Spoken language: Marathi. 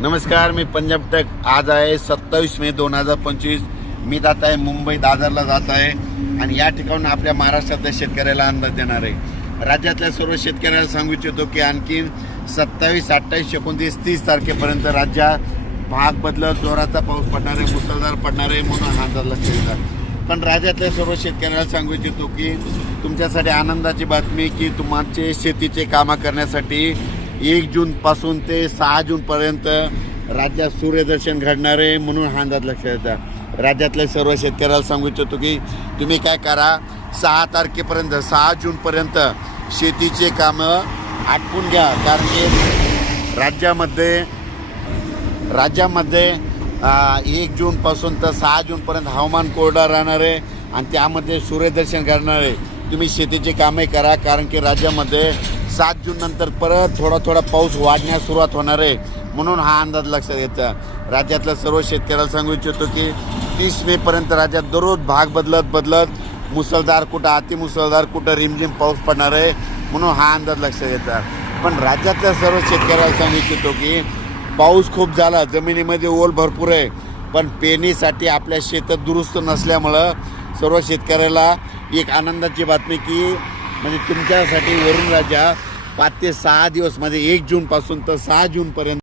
नमस्कार मी पंजाब टेक. आज आहे सत्तावीस मे दोन हजार पंचवीस. मी जात आहे मुंबई दादरला जात आहे. आणि या ठिकाणून आपल्या महाराष्ट्रातल्या शेतकऱ्याला अंदाज देणार आहे. राज्यातल्या सर्व शेतकऱ्याला सांगू इच्छितो की आणखीन सत्तावीस अठ्ठावीस एकोणतीस तीस तारखेपर्यंत राज्यात भाग बदलत जोराचा पाऊस पडणार आहे मुसळधार पडणार आहे म्हणून हा अंदाज लक्षात पण राज्यातल्या सर्व शेतकऱ्याला सांगू इच्छितो की तुमच्यासाठी आनंदाची बातमी की तुमचे शेतीचे कामं करण्यासाठी एक जूनपासून ते सहा जूनपर्यंत राज्यात सूर्यदर्शन घडणार आहे म्हणून हा अंदाज लक्षात येतात राज्यातल्या सर्व शेतकऱ्याला सांगू इच्छितो की तुम्ही काय करा सहा तारखेपर्यंत सहा जूनपर्यंत शेतीचे कामं आटपून घ्या. कारण की राज्यामध्ये राज्यामध्ये एक जूनपासून तर सहा जूनपर्यंत हवामान कोरडा राहणार आहे आणि त्यामध्ये सूर्यदर्शन करणार आहे. तुम्ही शेतीची कामे करा कारण की राज्यामध्ये सात जून नंतर परत थोडा थोडा पाऊस वाढण्यास सुरुवात होणार आहे. म्हणून हा अंदाज लक्षात येतं. राज्यातल्या सर्व शेतकऱ्याला सांगू इच्छितो की तीस मेपर्यंत राज्यात दररोज भाग बदलत बदलत मुसळधार कुठं अतिमुसळधार कुठं रिमझिम पाऊस पडणार आहे म्हणून हा अंदाज लक्षात येतात पण राज्यातल्या सर्व शेतकऱ्याला सांगू इच्छितो की पाऊस खूप झाला जमिनीमध्ये ओल भरपूर आहे. पण पेरणीसाठी आपल्या शेतात दुरुस्त नसल्यामुळं सर्व शेतकऱ्याला एक आनंदाची बातमी की म्हणजे तुमच्यासाठी वरुण राजा पाच ते सहा दिवस म्हणजे एक जूनपासून तर सहा जूनपर्यंत